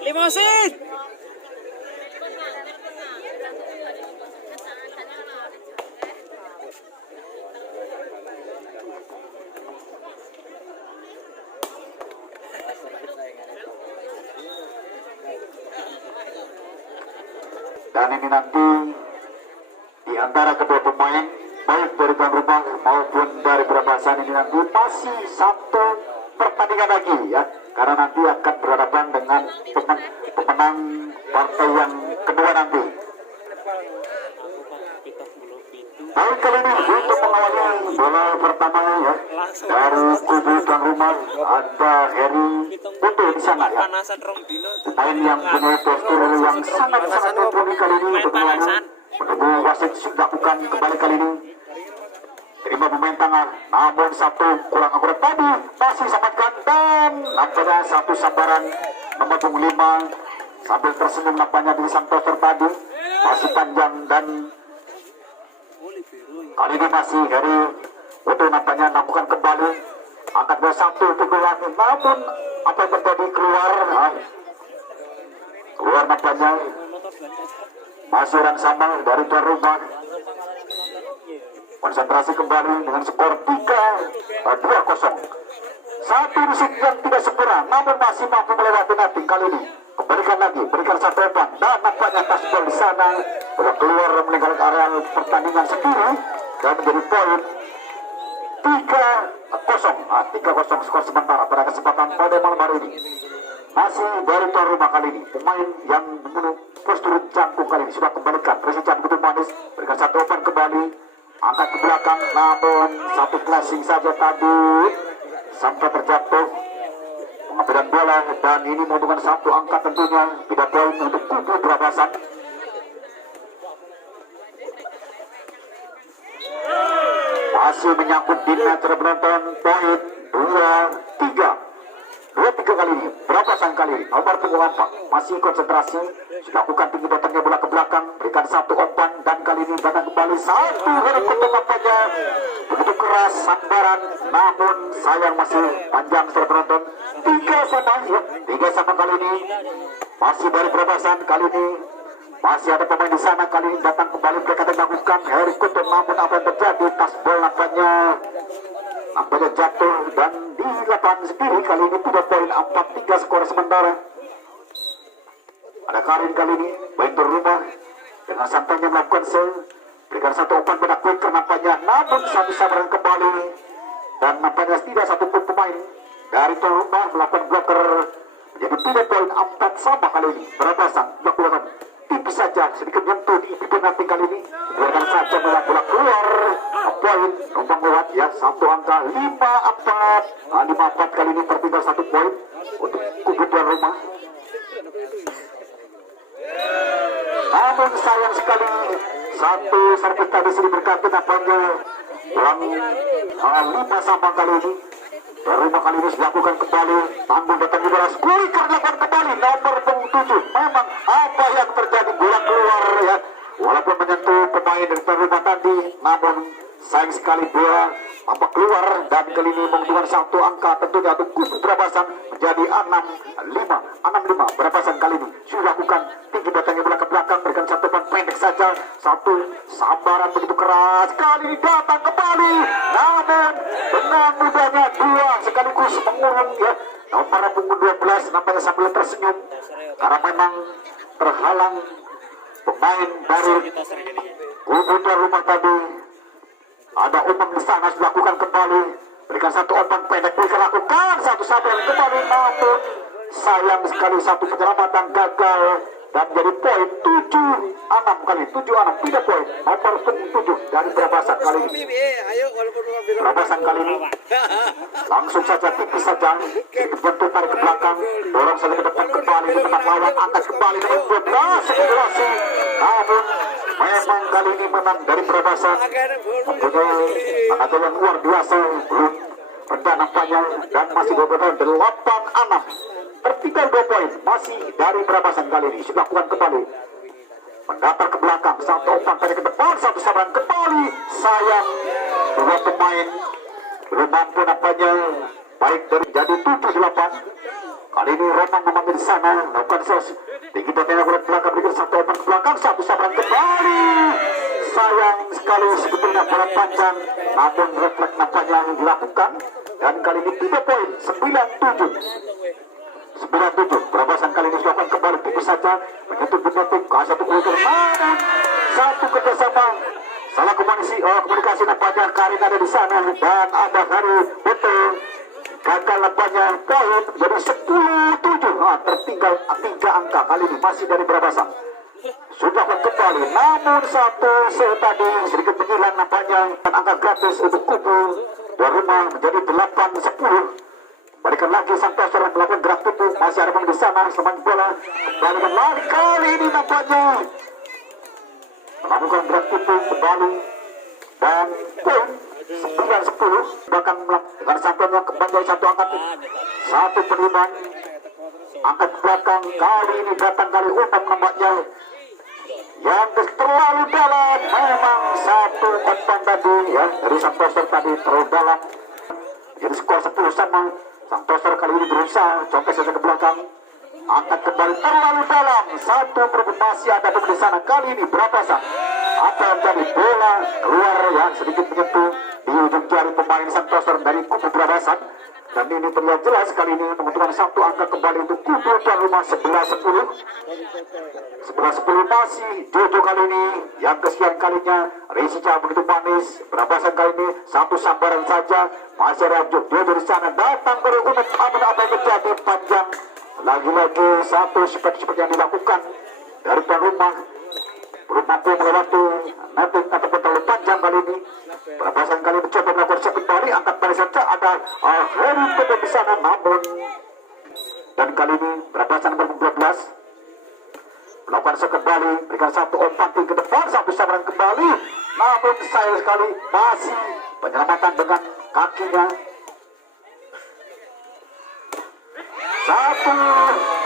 Limosin. Dan ini nanti di antara kedua pemain baik dari tuan rumah maupun dari Brabasan ini nanti masih satu pertandingan lagi ya, karena nanti akan berhadapan dengan pemenang partai yang kedua nanti. Baik, kali ini untuk mengawali bola pertama ya dari kubu tuan rumah ada Heri Putu di sana ya, pemain yang punya postur yang sangat mumpuni kali ini untuk melawan menunggu wasit lakukan kembali kali ini. Terima pemain tengah, namun satu kurang akurat tadi masih sangat ganteng. Nampaknya satu sambaran nomor punggung 5 sambil tersenyum nampaknya di sang poster tadi masih panjang, dan kali ini masih dari untuk nampaknya nampakkan kembali angkat bola satu pukul lagi, namun apa yang terjadi keluar nampaknya masih orang sama dari tuan rumah. Konsentrasi kembali dengan skor 3-2-0. Satu musuh yang tidak sempurna namun masih mampu melewati nanti. Kali ini kembalikan lagi, berikan satu umpan, dan nampaknya tas bol di sana sudah keluar meninggalkan area pertandingan sendiri dan menjadi poin 3-0 skor sementara pada kesempatan pada malam hari ini. Masih dari tuan rumah kali ini, pemain yang membunuh postur jangkung kali ini sudah kembalikan. Presiden begitu manis, berikan satu umpan kembali, angkat ke belakang, namun satu flashing saja tadi sampai terjatuh pengambilan bola, dan ini membutuhkan satu angka tentunya, tidak poin untuk kubu Brabasan. Masih menyangkut di meter penonton, poin 2-3 kali ini. Brabasan kali ini nomor punggung 4 masih konsentrasi, lakukan tinggi datangnya bola ke belakang, berikan satu umpan, dan kali ini datang kembali satu huruf untuk nampaknya begitu keras sambaran, namun sayang masih panjang setelah penonton. 3-3 kali ini masih dari Brabasan. Kali ini masih ada pemain di sana, kali ini datang kembali mereka melakukan Heri Kutub, namun apa yang terjadi, tas bol nampaknya jatuh dan di lapangan sendiri. Kali ini tidak poin, 4-3 skor sementara. Ada Karin kali ini main tuan rumah dengan santainya melakukan berikan satu umpan pada Quicker nampaknya, namun satu sambaran kembali, dan nampaknya tidak satu pun pemain dari tuan rumah melakukan blocker, jadi tidak poin, 4 kali ini. Brabasan melakukan tipis saja, sedikit menyentuh di penalti kali ini, biarkan saja bola keluar, poin numpang lewat ya, satu angka 5-4 kali ini, tertinggal satu poin untuk kubu tuan rumah. Namun sayang sekali satu servis tadi sudah berkati nampaknya kurang 5 kali ini. Tuan rumah kali ini dilakukan kembali, tanggung datang di bola, Quicker lakukan kembali nomor punggung 7. Memang apa yang terjadi, bola keluar ya, walaupun menyentuh pemain dari tuan rumah tadi, namun sayang sekali bola tampak keluar, dan kali ini membutuhkan satu angka tentunya untuk kubu Brabasan menjadi 6-5. Brabasan kali ini sudah lakukan tinggi datangnya bola ke belakang, berikan satu umpan pendek saja, satu sambaran begitu keras, kali ini datang kembali, namun dengan mudahnya dua sekaligus mengurung ya. Nomor punggung 12 nampaknya sambil tersenyum karena memang terhalang pemain dari kubu tuan rumah tadi. Ada umpan di sana, dilakukan kembali, berikan satu umpan pendek, mereka lakukan satu sambaran kembali, namun sayang sekali satu penyelamatan gagal, dan jadi poin 7-6 kali, 7-6, tidak poin, nomor punggung 7 dari Brabasan kali ini. Brabasan kali ini langsung saja tipis saja, bentuk tarik ke belakang, dorong saja ke depan kembali ke tempat lawan, angkat kembali nomor 12 sekulasi, namun memang kali ini memang dari Brabasan mempunyai tenaga yang luar biasa, belum rendah nampaknya, dan masih berbeda 8-6, tertinggal 2 poin masih dari Brabasan kali ini. Sudah lakukan kembali, mendatar ke belakang, satu umpan pada ke depan, satu sambaran kembali, sayang dua pemain belum mampu nampaknya, baik dari jadi 7-8. Kali ini Roman memanggil di sana, melakukan sos. Tinggi datanya ke belakang, berikan satu open ke belakang, satu sabaran kembali. Sayang sekali sebetulnya bola panjang, namun refleks nampaknya yang dilakukan. Dan kali ini 3 poin, 9-7. 9-7, Brabasan kali ini dilakukan kembali tipis saja. Menyentuh bentuk ke satu kulitur, namun satu kerjasama. Salah komunikasi nampaknya Karin ada di sana dan ada Hari betul. Gagal nampaknya poin jadi 10-7. Tertinggal 3 angka kali ini masih dari Brabasan. Sudah kembali, namun satu tadi sedikit menghilang nampaknya dan angka gratis untuk kubu tuan rumah menjadi 8-10. Balikan lagi sang tosor yang melakukan gerak tubuh, masih ada di sana serangan bola, balikan lari kali ini nampaknya melakukan gerak tubuh kembali dan poin 9-10. Bahkan dengan sampainya kembali satu angkat, satu penerimaan angkat belakang kali ini datang kali umpan nampaknya yang terlalu dalam. Memang satu umpan tadi ya dari sang tosor tadi terlalu dalam, jadi skor 10 sama. Sang tosor kali ini berusaha contoh saja ke belakang, angkat kembali terlalu dalam, satu perebut masih ada di sana. Kali ini Brabasan apa yang jadi bola keluar yang sedikit menyentuh di ujung jari pemain sang tosor dari kubu Brabasan, dan ini terlihat jelas kali ini menguntungkan satu angka kembali untuk kubu tuan rumah 11-10. 11-10 masih Jojo kali ini yang kesekian kalinya. Risika begitu manis. Brabasan kali ini satu sambaran saja. Masih ada Jojo di sana datang ke umat aman apa yang terjadi panjang. Lagi-lagi satu seperti yang dilakukan dari tuan rumah belum mampu melewati nanti ataupun terlalu panjang kali ini. Brabasan kali ini mencoba melakukan set kembali, angkat balik saja ada Heri Pepe di sana, namun dan kali ini Brabasan nomor 12 melakukan set kembali, berikan satu umpan ke depan, satu sabaran kembali, namun sayang sekali masih penyelamatan dengan kakinya. Satu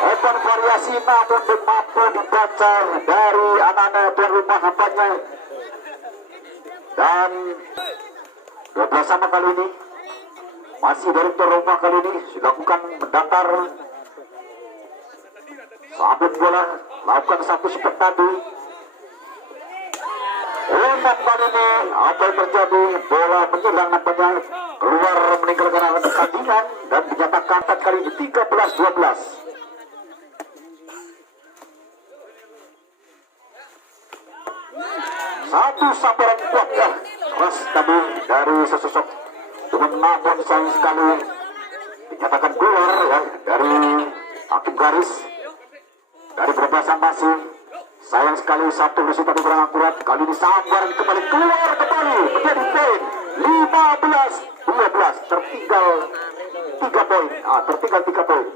umpan variasi namun mampu dibaca dari anak-anak tuan rumah nampaknya. Dan 12 sama kali ini masih dari tuan rumah kali ini dilakukan mendatar sambut bola, lakukan satu seperti tadi. Umpan kali ini apa yang terjadi, bola menyerang nampaknya keluar meninggalkan pertandingan dan dinyatakan kali ini 13-12. Satu sambaran kuat ya keras tadi dari sesosok, namun sayang sekali dinyatakan keluar ya dari hakim garis dari Brabasan. Masih sayang sekali satu bersih tadi kurang akurat. Kali ini sambaran kembali keluar kembali menjadi poin 15-12, tertinggal 3 poin. Tertinggal 3 poin.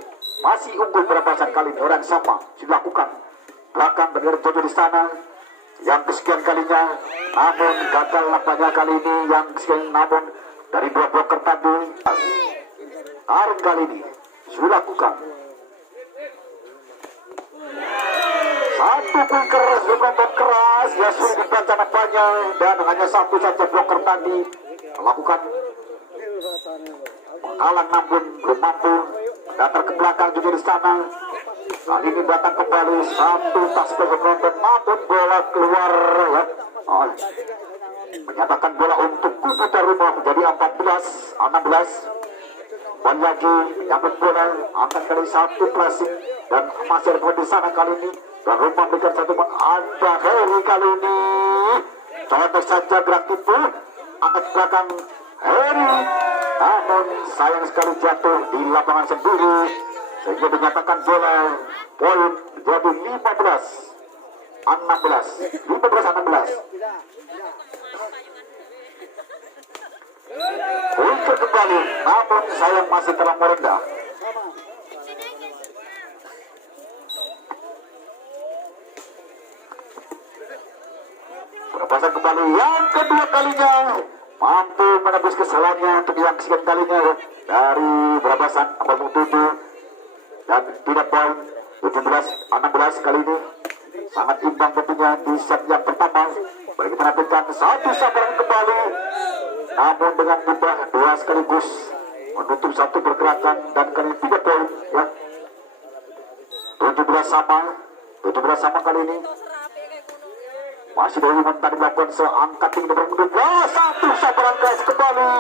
Masih unggul Brabasan kali ini, orang sama dilakukan belakang dari Jojo di sana yang kesekian kalinya, namun gagal nampaknya kali ini yang kesekian, namun dari 2 bloker tadi Karin kali ini sudah lakukan satu keras, bukan keras ya, sudah dibaca nampaknya, dan hanya satu saja bloker tadi melakukan menghalang, namun belum mampu datar ke belakang juga di sana. Kali ini datang kembali satu tas penonton, namun bola keluar ya. Menyatakan bola untuk kubu tuan rumah menjadi 14-16. Dan lagi menyambut bola, angkat kali satu klasik dan masih ada di sana kali ini. Dan rumah berikan satu ada Heri kali ini. Contoh saja gerak tipu, angkat belakang Heri, namun sayang sekali jatuh di lapangan sendiri sehingga dinyatakan bola poin menjadi 15-16. Untuk kembali, namun sayang masih terlalu rendah. Brabasan kembali yang kedua kalinya mampu menebus kesalahannya untuk yang kesekian kalinya dari Brabasan nomor 7 dan tidak poin 17-16 kali ini. Sangat imbang tentunya di set yang pertama. Bagi kita nantikan satu sambaran kembali, namun dengan mudah 2 sekaligus menutup satu pergerakan dan kali 3 poin ya. 17 sama kali ini. Masih dari tadi melakukan seangkat tinggi nomor 12. Satu sabaran guys kembali.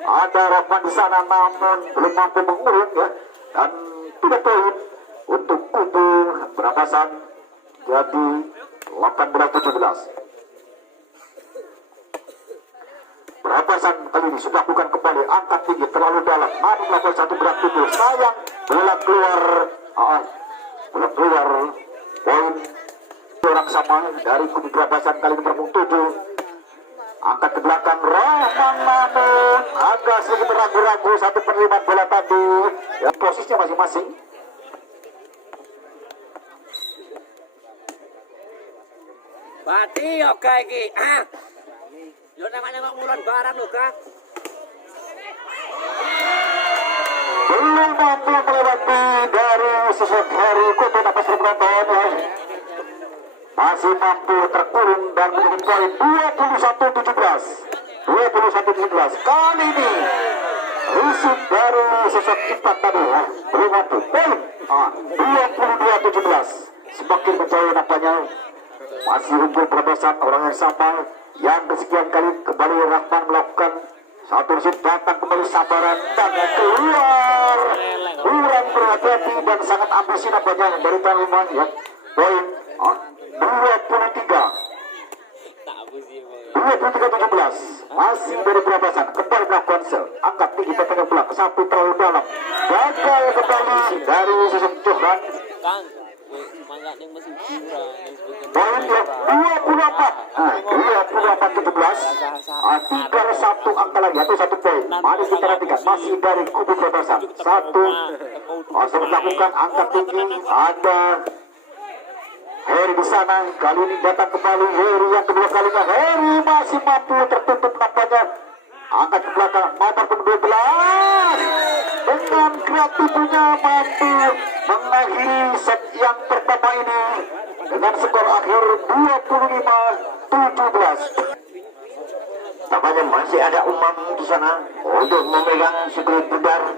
Ada Roman di sana namun belum mampu mengurung ya. Dan tidak poin untuk kubu Brabasan. Jadi 18-17. Brabasan kali ini sudah bukan kembali angkat tinggi terlalu dalam. Namun melakukan satu berat tubuh. Sayang bola keluar. Poin orang sama dari kubu Brabasan kali ini berpung 7. Angkat ke belakang Rahman namun agak sedikit ragu-ragu satu penerimaan bola tadi. Ya posisinya masing-masing. Bati oke iki. Yo nembak mulon barang lho, Kak. Belum mampu melewati dari sosok Heri Kutu dapat penonton ya. Masih mampu terkurung dan menjadi poin 21-17. Kali ini risik dari sosok Ipan tadi ya. Belum mampu poin 22-17. Semakin menjauh nampaknya. Masih unggul Brabasan orang yang sama. Yang kesekian kali kembali Rahman melakukan satu shoot datang kembali sabaran dan keluar. Kurang berhati-hati dan sangat ambisi nampaknya dari Taliban ya. Poin 23-17. Masih dari Brabasan kembali melakukan sel. Angkat tinggi tengah belakang satu terlalu dalam. Gagal kembali dari Susun Johan. Poin 24-17. Tinggal satu angka lagi atau satu poin. Mari kita perhatikan masih dari kubu Brabasan. Satu masih melakukan angkat tinggi. Ada Heri di sana. Kali ini datang kembali Heri yang kedua kalinya. Heri masih mampu tertutup nampaknya. Angkat ke belakang nomor 12 dengan kreatifnya mampu mengakhiri set yang pertama ini dengan skor akhir 25-17. Tampaknya masih ada Umam di sana untuk memegang segel pedar.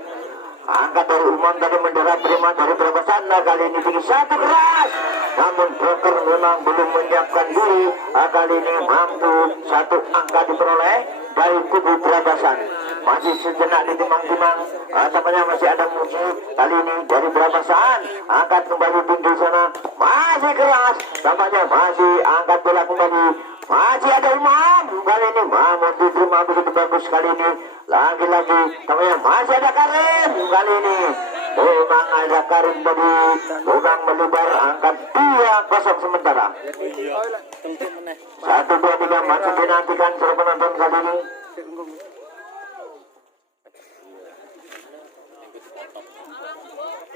Angkat dari Umam tadi mendarat terima dari Brabasan. Kali ini tinggi satu keras. Namun Broker memang belum menyiapkan diri. Kali ini mampu satu angka diperoleh dari kubu Brabasan. Masih sejenak ditimang-timang. Tampaknya masih ada Muji. Kali ini dari Brabasan. Angkat kembali tinggi sana. Masih keras. Tampaknya masih angkat bola kembali. Masih ada Umam. Kali ini mampu diterima begitu bagus kali ini. Lagi-lagi tampaknya masih ada Karim. Kali ini memang ada Karim tadi. Memang melebar angkat 2-0 sementara. 1-2-3 masih dinantikan seluruh penonton kali ini.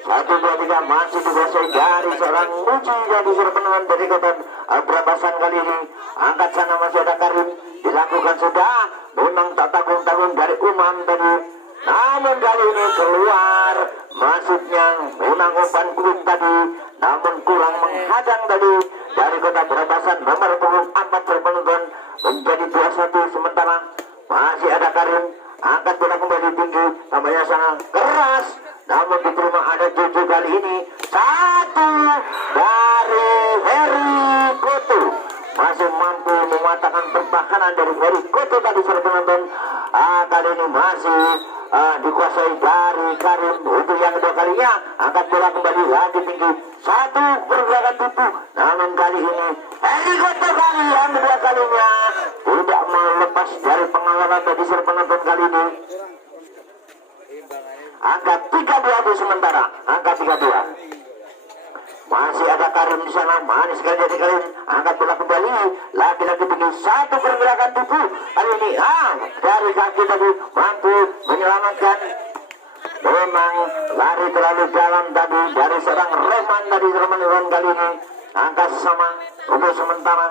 Satu dua tiga masih dikuasai dari seorang Muji dari seorang penonton dari kota Brabasan kali ini. Angkat sana masih ada Karim. Dilakukan sudah. Memang tak tanggung-tanggung dari Umam tadi. Namun kali ini keluar masuknya memang umpan kulit tadi. Namun kurang menghadang tadi dari kota Brabasan nomor punggung 4 penonton menjadi 2-1 sementara masih ada Karim. Angkat bola kembali tinggi. Tampaknya sangat keras. Namun diterima ada 7 kali ini. Satu dari Heri Kutu. Masih mampu mematahkan pertahanan dari Heri Kutu tadi seluruh penonton. Kali ini masih dikuasai dari Karim untuk yang kedua kalinya. Angkat bola kembali lagi tinggi. Satu pergerakan tubuh. Namun kali ini Heri Kutu kali yang kedua kalinya tidak melepas dari pengawalan dari seluruh penonton kali ini. Angka 32 sementara. Angka 32. Masih ada Karim di sana. Manis sekali dari Karim. Angkat bola kembali. Lagi-lagi tinggi. Satu pergerakan tubuh. Kali ini dari kaki tadi mampu menyelamatkan. Memang lari terlalu dalam tadi dari seorang Roman tadi. Roman kali ini. Angka sama untuk sementara.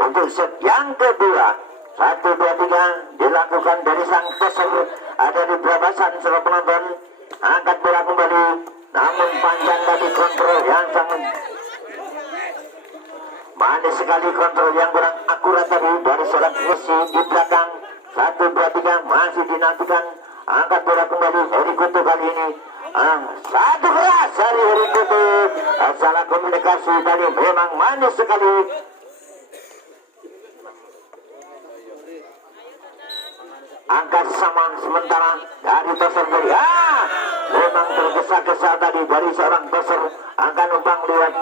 Untuk set yang kedua. 1, 2, 3 dilakukan dari sang peser. Ada di Brabasan seluruh penonton. Angkat bola kembali. Namun panjang tadi kontrol yang sangat manis sekali, kontrol yang kurang akurat tadi dari seorang Messi di belakang. 1, 2, 3 masih dinantikan. Angkat bola kembali Heri Kutu kali ini. Satu keras dari Rikutu. Salah komunikasi tadi memang manis sekali. Angka sama sementara dari toser dari memang tergesa-gesa tadi dari seorang toser. Angka numpang lihat.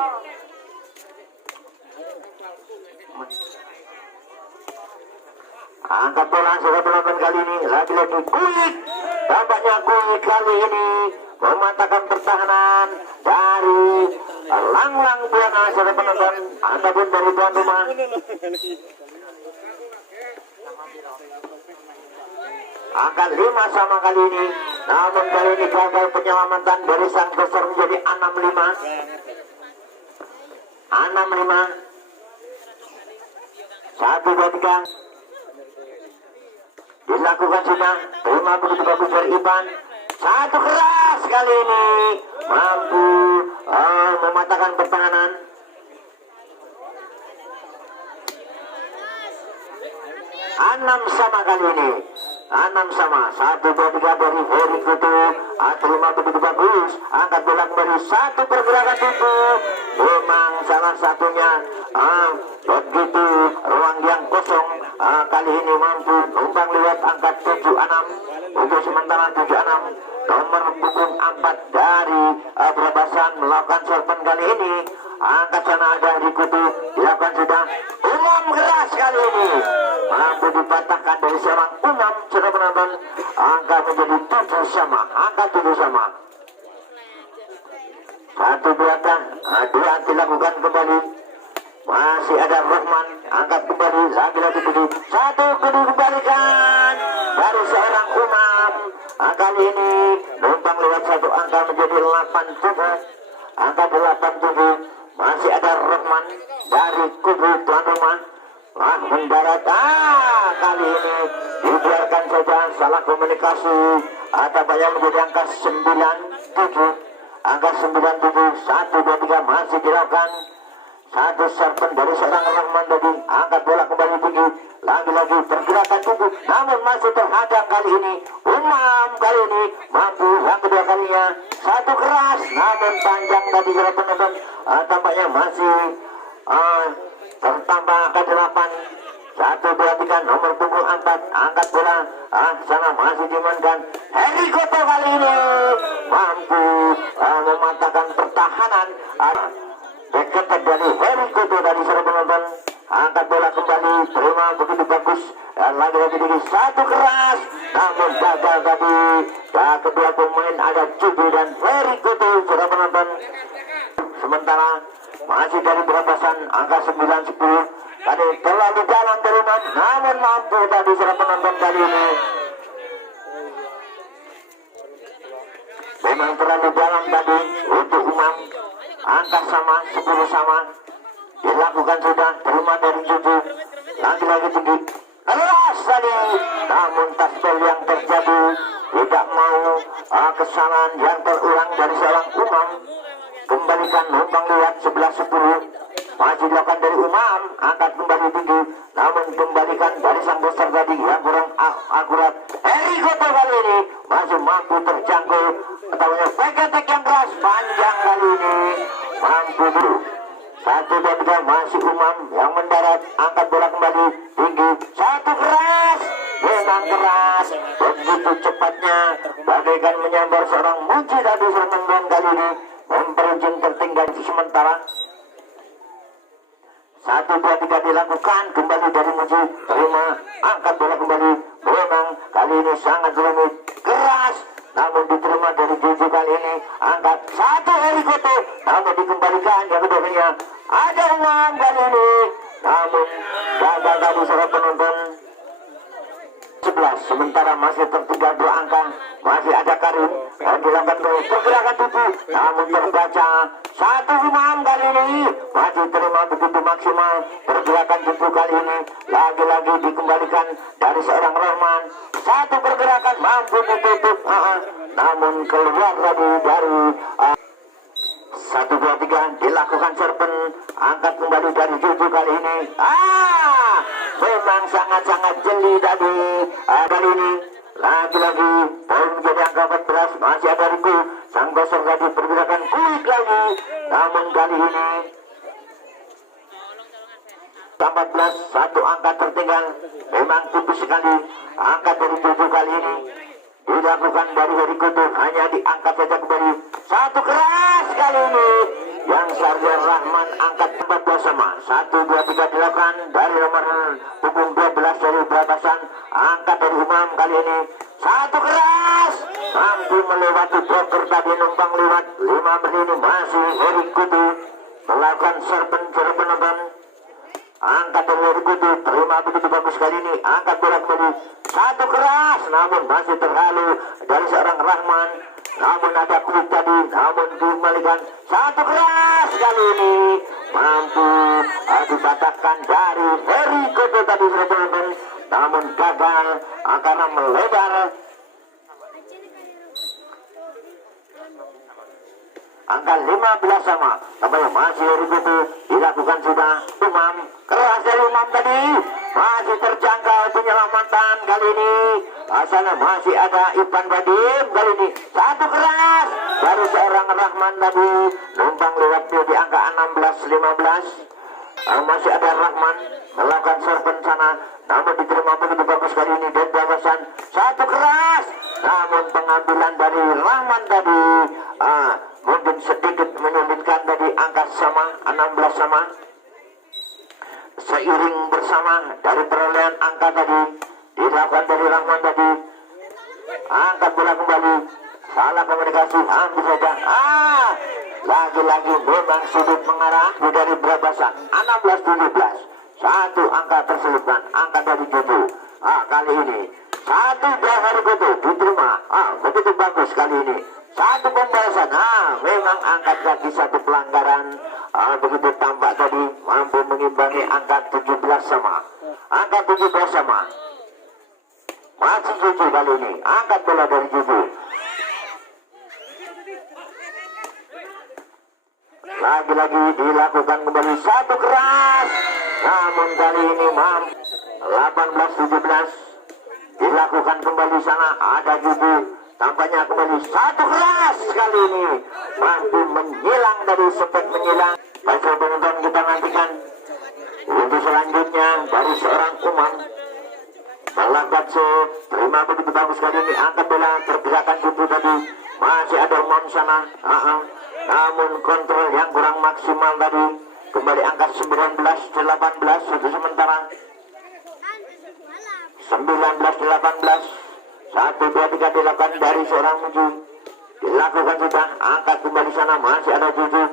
Angkat bola sudah penonton kali ini lagi-lagi Kuik. Tampaknya Kuik kali ini mematahkan pertahanan dari Langlang Buana sudah penonton ataupun dari tuan rumah. Angkat 5 sama kali ini, namun kali ini gagal penyelamatan dari sang besar menjadi 6-5. 6-5. 1, 2, 3. Dilakukan sudah. Terima begitu bagus dari Ivan. Satu keras kali ini mampu mematahkan pertahanan. 6 sama kali ini. 6 sama. 1, 2, 3 dari Heri Kutu. Terima begitu bagus. Angkat bola kembali. Satu pergerakan tubuh. Memang salah satunya begitu ruang yang kosong. Kali ini mampu numpang lewat angkat 76. Untuk sementara 76. Nomor punggung 4 dari Brabasan melakukan serpen kali ini. Angkat sana ada di Kutu. Dilakukan sudah. Umam keras kali ini. Mampu dipatahkan dari seorang Umam. Sudah penonton. Angka menjadi 7 sama. Angka 7 sama. Satu belakang. Dua dilakukan kembali. Masih ada Rahman. Angkat kembali. Lagi-lagi Kudu. Satu Kudu kembalikan. Dari seorang Umam. Kali ini numpang lewat satu angka menjadi 87. Angka 87. Masih ada Rahman dari Kudu tuan rumah. Mendarat. Kali ini dibiarkan saja salah komunikasi. Tampaknya menjadi angka 97. Angka 97. 1, 2, 3 masih dilakukan. Satu serpen dari seorang Rahman tadi. Angkat bola kembali tinggi. Lagi-lagi pergerakan tubuh. Namun masih terhadap kali ini. Umam kali ini mampu yang kedua kalinya. Satu keras. Namun panjang tadi sudah penonton. Tampaknya masih tertambah ke 8. 1, 2, 3 nomor punggung 4. Angkat bola. Sana masih dimainkan. Heri Kutu kali ini mampu mematahkan pertahanan. Dekat dari Heri Kutu dari seorang penonton. Angkat bola kembali. Terima begitu bagus. Dan lagi-lagi ini satu keras. Namun gagal tadi. Dan kedua pemain ada Cubi dan Heri Kutu seorang penonton. Sementara masih dari Brabasan angka 9-10. Tadi terlalu dalam dari Umam. Namun mampu tadi seorang penonton kali ini. Memang terlalu dalam tadi untuk Umam. Angka sama, 10 sama. Dilakukan sudah. Terima dari 7. Lagi-lagi tinggi. Keras tadi. Namun tasbel yang terjadi. Tidak mau kesalahan yang terulang dari seorang Umam. Kembalikan numpang lihat 11-10. Masih dilakukan dari Umam. Angkat kembali tinggi. Namun kembalikan dari sang besar tadi yang kurang akurat. Heri Kutu kali ini masih mampu terjangkau. Ataunya peketek yang keras panjang kali ini. Mampu dulu. 1, 2, 3 masih Umam yang mendarat. Angkat bola kembali tinggi. Satu keras. Memang keras. Begitu cepatnya. Bagaikan menyambar seorang Muji tadi Fernando kali ini. Memperuncing tertinggal sementara. 1, 2, 3 dilakukan kembali dari Muji. Terima. Angkat bola kembali. Memang kali ini sangat rumit. Keras. Namun diterima dari Juju kali ini. Angkat 1 Heri Kutu. Namun dikembalikan yang keduanya. Ada Umam kali ini. Namun gagal tadi seorang penonton. 11. Sementara masih tertinggal 2 angka. Masih ada Karim. Dan dilakukan pergerakan tubuh. Namun terbaca. 1 Umam kali ini. Masih terima begitu maksimal. Pergerakan tubuh kali ini. Lagi-lagi dikembalikan dari seorang Rahman. 1 pergerakan mampu ditutup. Namun keluar tadi dari 1, 2, 3 dilakukan serpen. Angkat kembali dari Juju kali ini. Memang sangat-sangat jeli tadi. Kali ini Lagi-lagi poin menjadi angka 14. Masih ada Riku. Sang gosok tadi pergerakan kulik lagi. Namun kali ini 14, satu angka tertinggal. Memang tipis sekali. Angka dari 7 kali ini dilakukan dari Herikutu, hanya diangkat saja kembali. Satu keras kali ini yang Sarjan Rahman angkat 14 sama. 1, 2, 3 dilakukan dari nomor punggung 12 dari Brabasan. Angkat dari Imam kali ini. Satu keras mampu melewati broker tadi, numpang lewat 5 menit ini. Masih Herikutu melakukan serpen nonton. Angkat dari Herikutu, terima begitu bagus kali ini. Angkat bola kembali. Satu keras, namun masih terhalu dari seorang Rahman. Namun ada kulit tadi, namun dikembalikan. Satu keras kali ini mampu dipatahkan dari Herikutu tadi serpen, namun gagal karena melebar. Angka 15 sama. Kembali masih Herikutu, dilakukan sudah Umam. Keras dari Umam tadi, masih terjangkau penyelamatan kali ini. Asalnya masih ada Ipan Badim kali ini. Satu keras dari seorang Rahman tadi, numpang lewat di angka 16-15. Masih ada Rahman melakukan serpen sana, namun diterima begitu bagus kali ini dan Brabasan. Satu keras, namun pengambilan dari Rahman tadi mungkin sedikit menyulitkan tadi. Angka sama 16 sama. Seiring bersama dari perolehan angka tadi dilakukan dari Rahman tadi. Angkat bola kembali. Salah komunikasi, hampir saja. Lagi-lagi memang sudut mengarah dari Brabasan. 16-17. Satu angka terselipkan. Angka dari Jutu. Kali ini satu dari Herikutu diterima. Begitu bagus kali ini. Satu pembalasan. Memang angkat kaki, satu pelanggaran. Begitu tampak tadi mampu mengimbangi angka 17 sama. Angka 17 sama. Masih Jutu kali ini. Angkat bola dari Jutu. Lagi-lagi dilakukan kembali. Satu keras, namun kali ini 18-17 dilakukan kembali sana. Ada Jutu, tampaknya kembali. Satu keras kali ini mampu menyilang dari sepet menyilang. Baik penonton, kita nantikan untuk selanjutnya dari seorang Umam. Melakukan terima begitu bagus kali ini. Angkat bola, pergerakan Jutu tadi. Masih ada Umam sana. Namun kontrol yang kurang maksimal tadi. Kembali angka 19-18 untuk sementara. 19-18. 1, 2, 3 dilakukan dari seorang Muju. Dilakukan sudah. Angkat kembali sana. Masih ada Juju.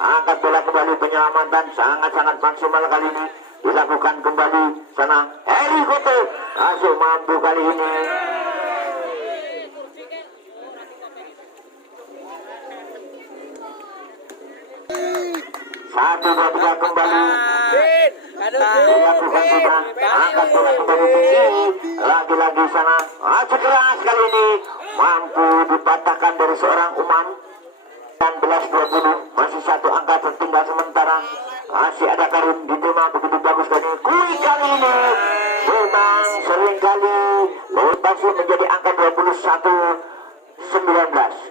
Angkat bola kembali, penyelamatan sangat-sangat maksimal kali ini. Dilakukan kembali sana. Herikutu masih mampu kali ini. 1, 2, 3 kembali. Dilakukan sudah. Angkat bola kembali tinggi. Lagi-lagi sana. Masih keras kali ini. Mampu dipatahkan dari seorang Umam. 19-20. Masih satu angka tertinggal sementara. Masih ada Karim, diterima begitu bagus kali ini. Kui kali ini memang seringkali lokasi menjadi angka 21-19.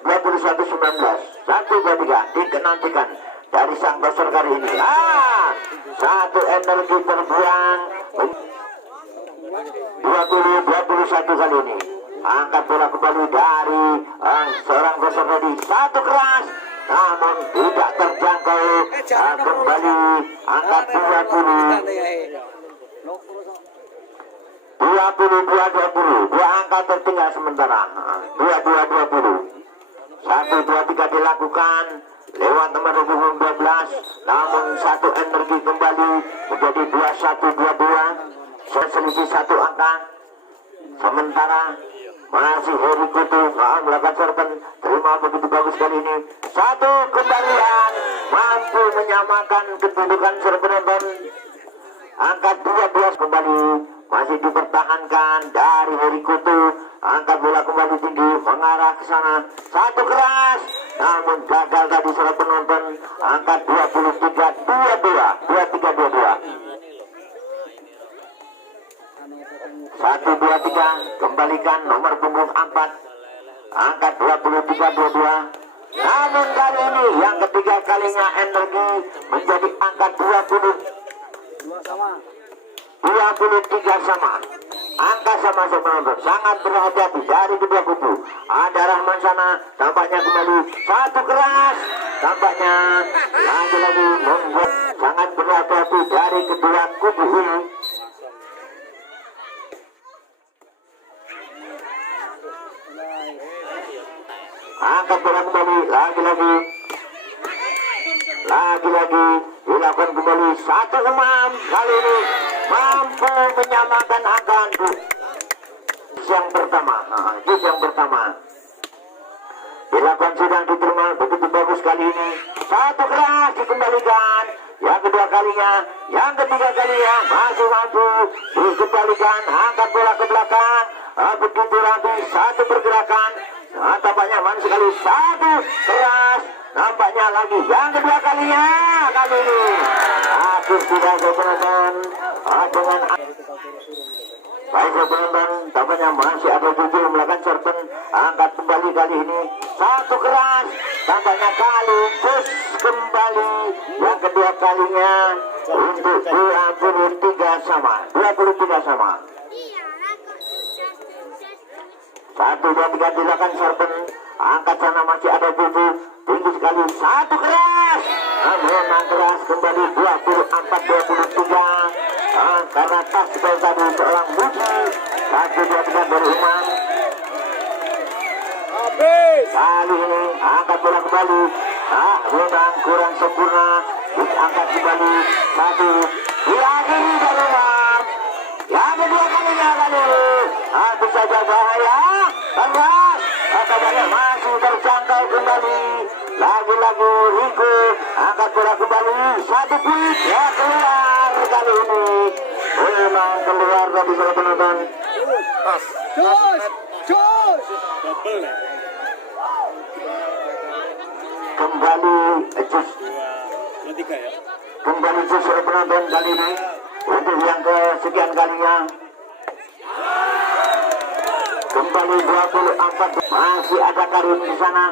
21-19. 1, 2, 3 dikenantikan dari sang gosor kali ini. Satu energi terbuang. 20-21 kali ini. Angkat bola kembali dari seorang gosor tadi. Satu keras, namun tidak terjangkau. Kembali angkat 22-20. Dua angka tertinggal sementara. 22-20. 1, 2, 3 dilakukan lewat nomor 12. Namun satu energi kembali menjadi 21-22. Selisih satu angka. Sementara masih Herikutu melakukan serpen. Terima begitu bagus kali ini. Satu kembalian mampu menyamakan kedudukan serpenonton. Angka 12 kembali masih dipertahankan dari Herikutu. Angkat bola kembali tinggi mengarah ke sana. Satu keras, namun gagal tadi serap penonton. Angkat 23-22. 23-22. 1, 2, 3 kembalikan nomor punggung 4 angkat 23-22. Namun kali ini yang ketiga kalinya energi menjadi angka 23 sama. Angka sama penonton sangat berhati-hati dari kedua kubu. Ada Rahman sana tampaknya kembali satu keras, tampaknya lagi-lagi membuat sangat berhati-hati dari kedua kubu ini. Angkat bola kembali lagi-lagi dilakukan kembali satu Umam kali ini mampu menyamakan angka yang pertama dilakukan sudah diterima begitu bagus kali ini satu keras dikembalikan yang kedua kalinya yang ketiga kalinya masih mampu dikembalikan angkat bola ke belakang begitu rapi satu pergerakan tampaknya manis sekali satu keras nampaknya lagi yang kedua kalinya kali ini aku sudah penonton dengan baik penonton tampaknya masih ada tujuh melakukan serpen angkat kembali kali ini satu keras tampaknya kali push kembali yang kedua kalinya untuk 23 sama 1, 2, 3 dilakukan serpen angkat sana masih ada 7 tinggi sekali satu keras memang keras kembali 24-23 karena tas seperti tadi seorang Muji 1, 2, 3 berumam kali ini angkat bola kembali memang kurang sempurna diangkat kembali 1 lagi berumam yang kedua kalinya kali ini bisa saja bahaya keras tampaknya masih terjangkau kembali lagi-lagi Riko angkat bola kembali satu quick ya keluar kali ini memang keluar dari salah penonton kembali jus oleh penonton kali ini untuk yang kesekian kalinya kembali 24 masih ada Karim di sana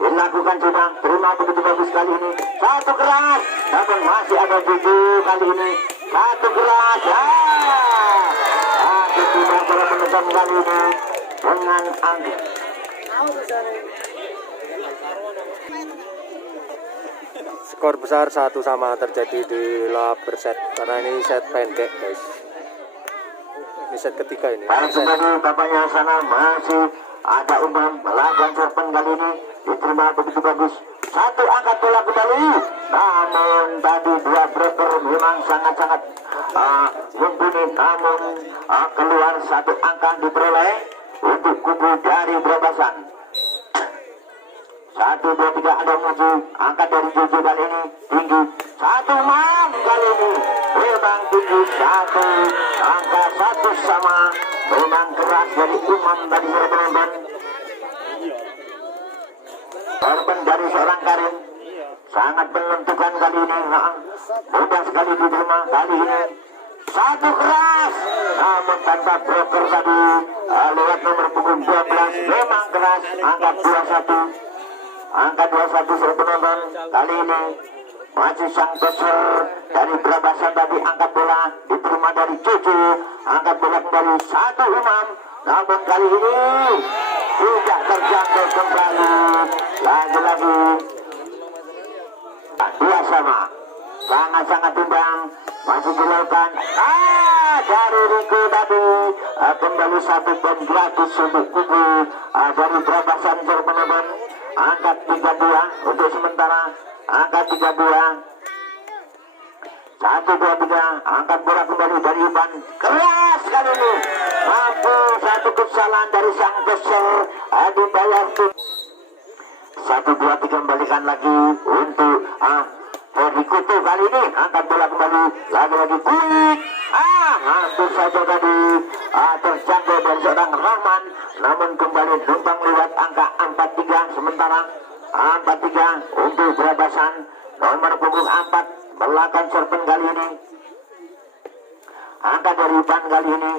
dilakukan sudah terima begitu bagus kali ini satu keras namun masih ada 7 kali ini satu keras aku sudah menonton kali ini dengan angka skor besar 1 sama terjadi di laper set karena ini set pendek guys. Ini set ketiga ini. Baik kembali tampaknya sana masih ada Umam melakukan serpen kali ini diterima begitu bagus satu angkat bola kembali namun tadi dua breaker memang sangat-sangat mumpuni namun keluar satu angka diperoleh untuk kubu dari Brabasan 1, 2, 3 ada Muji angkat dari Jojo kali ini tinggi satu Umam kali ini memang tinggi satu angka 1 sama memang keras dari Umam tadi penonton korban dari seorang Karim sangat menentukan kali ini mudah sekali diterima kali ini satu keras namun tanpa broker tadi lewat nomor punggung 12 memang keras angka 21 seorang penonton kali ini masih sang besar dari Brabasan tadi angkat bola diterima dari Cucu angkat bola kembali satu Umam namun kali ini tidak terjangkau kembali lagi-lagi 2 sama sangat-sangat imbang masih dilakukan dari Riko tadi kembali 1 poin gratis untuk kubu dari Brabasan penonton angkat 32 untuk sementara angkat 32 1, 2, 3 angkat bola kembali dari Iban keras kali ini mampu satu kesalahan dari sang besar dibayar 1, 2, 3 kembalikan lagi untuk Hedi Kutu kali ini angkat bola kembali lagi-lagi quick hampir saja tadi terjangkau dari seorang Rahman namun kembali numpang lewat angka 43 sementara 43 untuk Brabasan nomor punggung 4 melakukan serpen kali ini angka dari Iban kali ini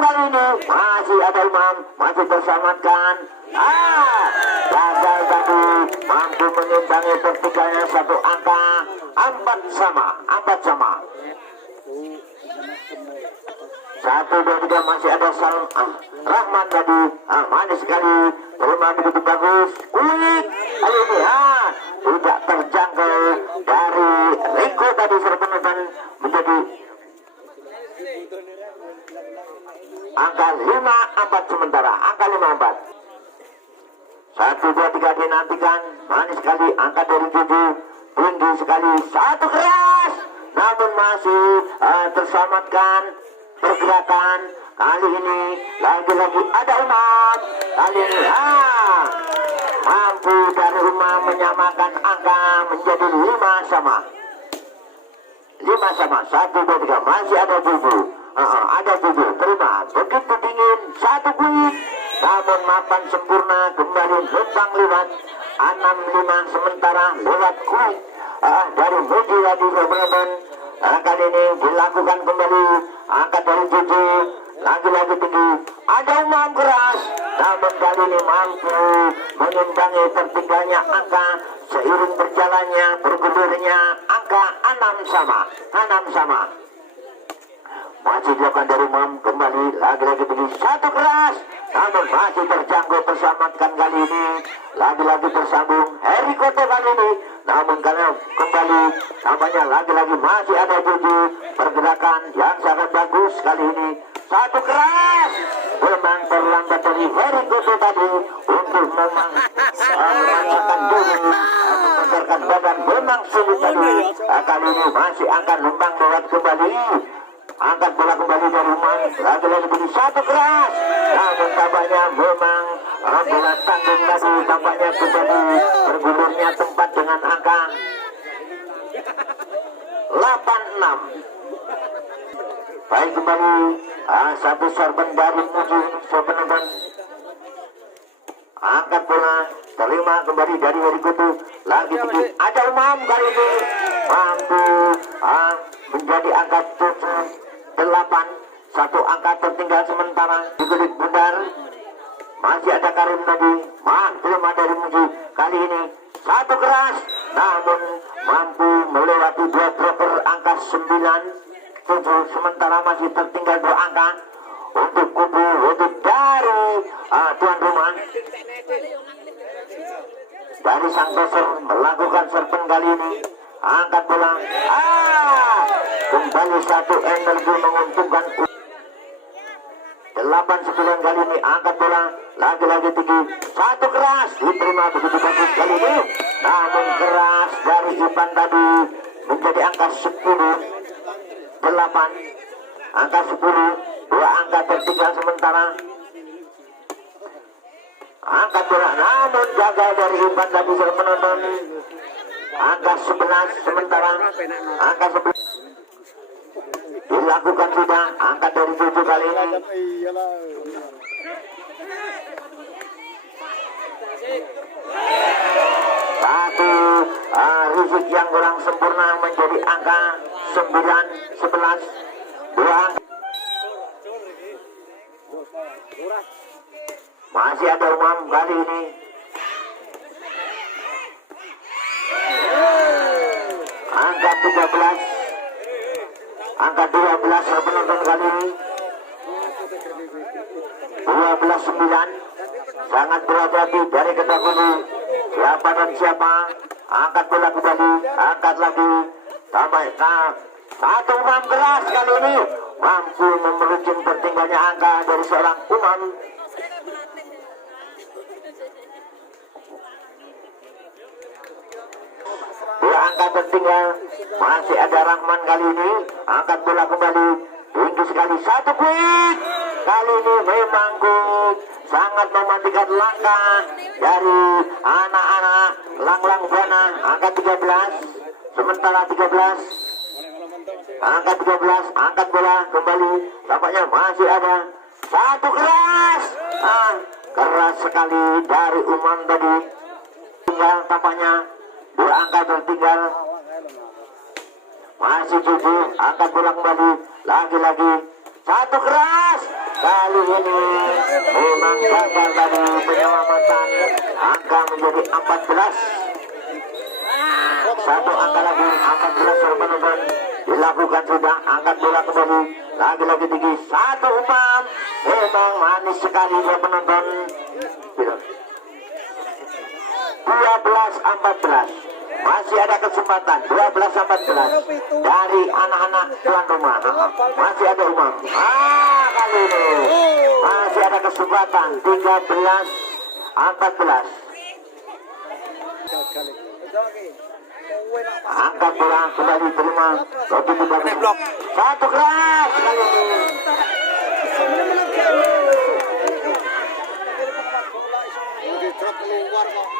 kali ini masih ada Imam, masih terselamatkan. Gagal tadi, mampu mengimbangi pertikaian satu angka. 4 sama. 1, 2, 3 masih ada Rahman tadi, manis sekali, terima begitu bagus. Kuik kali ini tidak terjangkau dari Riko tadi serpenutan menjadi angka 5-4 sementara, angka 5-4. 1, 2, 3 dinantikan, manis sekali, angka dari 7, tinggi sekali, 1 keras, namun masih terselamatkan pergerakan. Kali ini lagi-lagi ada Umam, kali ini mampu dari Umam menyamakan angka menjadi 5 sama. 1, 2, 3 masih ada 7. Ada 7, terima, begitu dingin, 1 kuik, namun mapan sempurna, kembali lubang lewat 6-5 sementara lewat kuik dari Muji lagi teman-teman. Kali ini dilakukan kembali angkat dari 7, lagi-lagi tinggi, ada Umam keras, namun kali ini mampu mengimbangi tertinggalnya angka seiring berjalannya bergulirnya angka 6 sama. Masih dilakukan dari Umam, kembali lagi-lagi tinggi, 1 keras, namun masih terjangkau, terselamatkan kali ini, lagi-lagi tersambung Heri Kote kali ini, namun karena kembali namanya lagi-lagi masih ada 7, pergerakan yang sangat bagus kali ini, 1 keras, memang terlambat dari Heri Kote tadi untuk memang merasakan diri, membesarkan badan, memang sulit tadi. Kali ini masih akan lumbang lewat kembali. Angkat bola kembali dari Umam, lagi-lagi begini, 1 keras, namun tampaknya memang bola tanggung tadi tampaknya kembali bergulirnya tempat dengan angka 8-6. Baik, kembali 1 serban dari Muji sebenarnya. Angkat bola, terima kembali dari Werikutu, lagi tinggi, ada Umam kali ini mampu menjadi angka 7-8, 1 angka tertinggal sementara dikulik benar. Masih ada Karim tadi, terima dari Muji, kali ini 1 keras, namun mampu melewati 2 broker angka 9-7, sementara masih tertinggal 2 angka untuk kubu untuk dari tuan rumah. Dari sang toser melakukan serpen kali ini, angkat bola, kembali 1 energi menguntungkan 8-9 kali ini, angkat bola, lagi-lagi tinggi, 1 keras, diterima begitu bagus kali ini, namun keras dari Ivan tadi menjadi angka 10-8, angka 10, 2 angka tertinggal sementara. Angkat bola, namun gagal dari Ivan tadi menonton angka 11 sementara, angka 11 dilakukan sudah, angkat dari 7 kali ini. Satu Rizik yang kurang sempurna menjadi angka 9-11, 2 masih ada Umam kali ini. Angka 13, angka 12 penonton kali ini, 12-9, sangat berhati-hati dari kedahulu. Siapa dan siapa, angkat bola kembali, angkat lagi, tambah 1 Umam keras kali ini, mampu memerucin tertinggalnya angka dari seorang Umam. Dua angka tertinggal, masih ada Rahman kali ini, angkat bola kembali, tinggi sekali, 1 kuik, kali ini memang kuik, sangat memantikan langkah dari anak-anak Langlang Buana, angka 13, sementara 13, angka 13, angkat bola kembali, tampaknya masih ada 1 keras, keras sekali dari Umam tadi, tinggal tampaknya 2 angka tertinggal, masih 7, angkat bola kembali, lagi-lagi 1 keras, kali ini memang gagal dari penyelamatan. Angka menjadi 14. Satu angka lagi 14 teman-teman dilakukan sudah. Angkat bola kembali lagi-lagi tinggi. Satu umpan memang manis sekali ya penonton. 12-14 masih ada kesempatan. 12-14 dari anak-anak tuan rumah. Masih ada umpan. Kali ini masih ada kesempatan. 13-14. Angkat bola kembali terima. Roti kembali. Satu keras kali ini. Keluar kok.